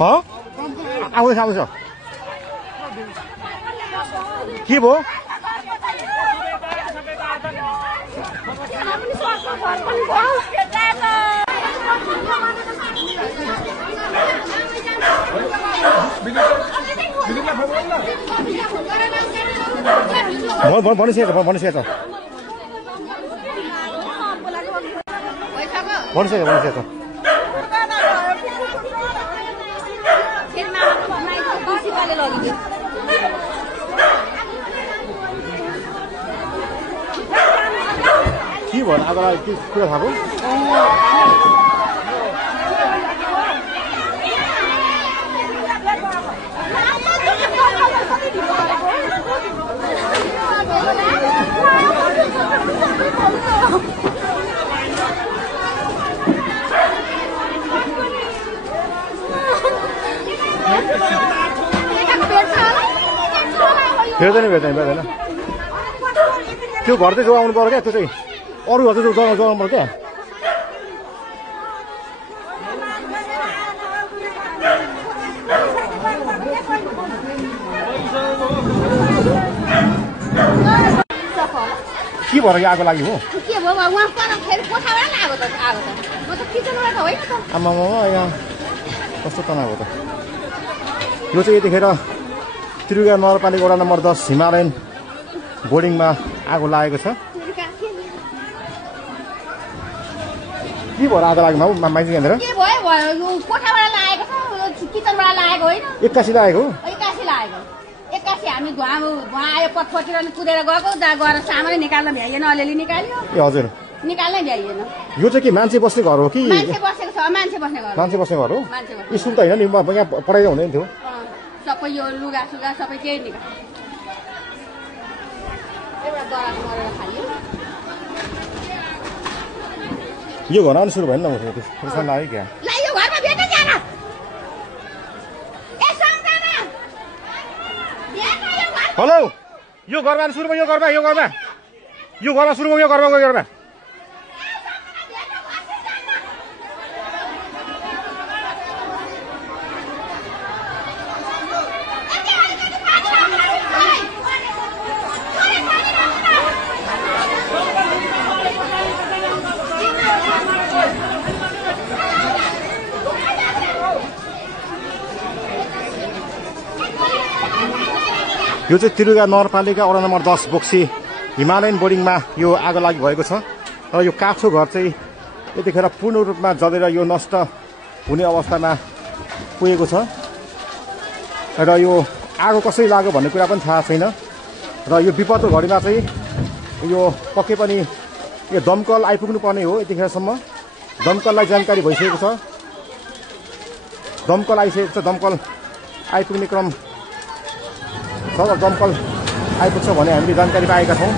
आउँदैछ आउँदैछ के भयो भनिसकेछ के भयो आगोलाई के कुरा थाहा भयो भेट्दैन त्यो घर चाहिँ जोगाउनु पर्यो क्या त्यो चाहिँ अरू घर चाहिँ जोगाउनु पर्यो क्या के भएर आगो लाग्यो हो आमा यहाँ कस्तो तनाव हो त यो चाहिँ यतिखेर त्रियुगा नगरपालिका वडा नम्बर 10 हिमालयन बोर्डिङमा आगो लागेको छ के भएर आगो लाग्यो मान्छे यहाँनिर एक्कासी लागेको एक्कासी हामी धुवा आयो पटपटेर कुदेर गएको गएर सामान निकाल्न भ्याइएन अलिअलि निकाल्यो ए हजुर निकाल्नै भ्याइएन यो चाहिँ के मान्छे बस्ने घर हो कि मान्छे बसेको छ मान्छे बस्ने घर हो स्कुल त होइन नि यहाँ पढाइ हुँदैन थियो सबै यो लुगा सुगा सबै केही निकाल्यो एउटा गराको मरेर खायो यो घर आउनु सुरु भएन न त्यसमा लाग्यो क्या यो घरमा भेट्न जान हेलो यो घरमा सुरु भयो यो घरमा सुरु भयो यो घरमा यो चाहिँ त्रियुगा नगरपालिका वडा नम्बर 10 बोक्सी हिमालयन बोर्डिङमा यो आगो लागि भएको छ र यो काठो घर चाहिँ यतिखेर पूर्ण रूपमा जलेर यो नष्ट हुने अवस्थामा पुगेको छ र यो आगो कसरी लाग्यो भन्ने कुरा पनि थाहा छैन र यो विपदको घडीमा चाहिँ यो पक्कै पनि यो दमकल आइपुग्नु पर्ने हो यतिखेरसम्म दमकललाई जानकारी भइसकेको छ दमकल आइसकेको छ दमकल आइपुग्ने क्रम दमकल आइपुग्छ भने हामीले जानकारी पाएका छौँ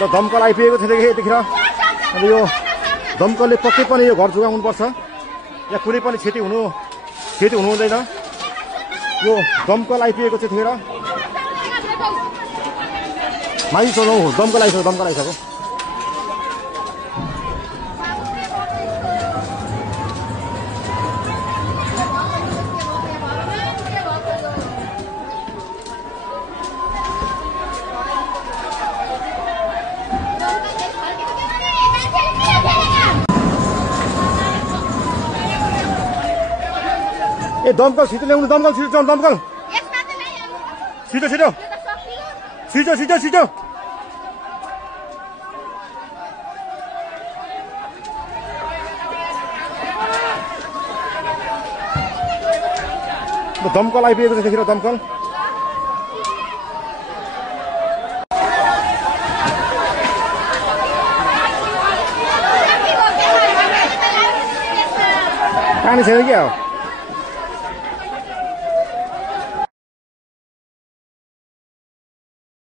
र दमकल आइपुगेको थियो यतिखेर अब यो दमकलले पक्कै पनि यो घर जोगाउनुपर्छ या कुनै पनि क्षति हुनु हुँदैन यो दमकल आइपुगेको चाहिँ थिएर मानिसहरू दमकल आइसक्यो ए दमकल छिटो ल्याउनु दमकल छिटो दमकल आइपुगेको छ त्यतिखेर दमकल पानी छैन क्या हो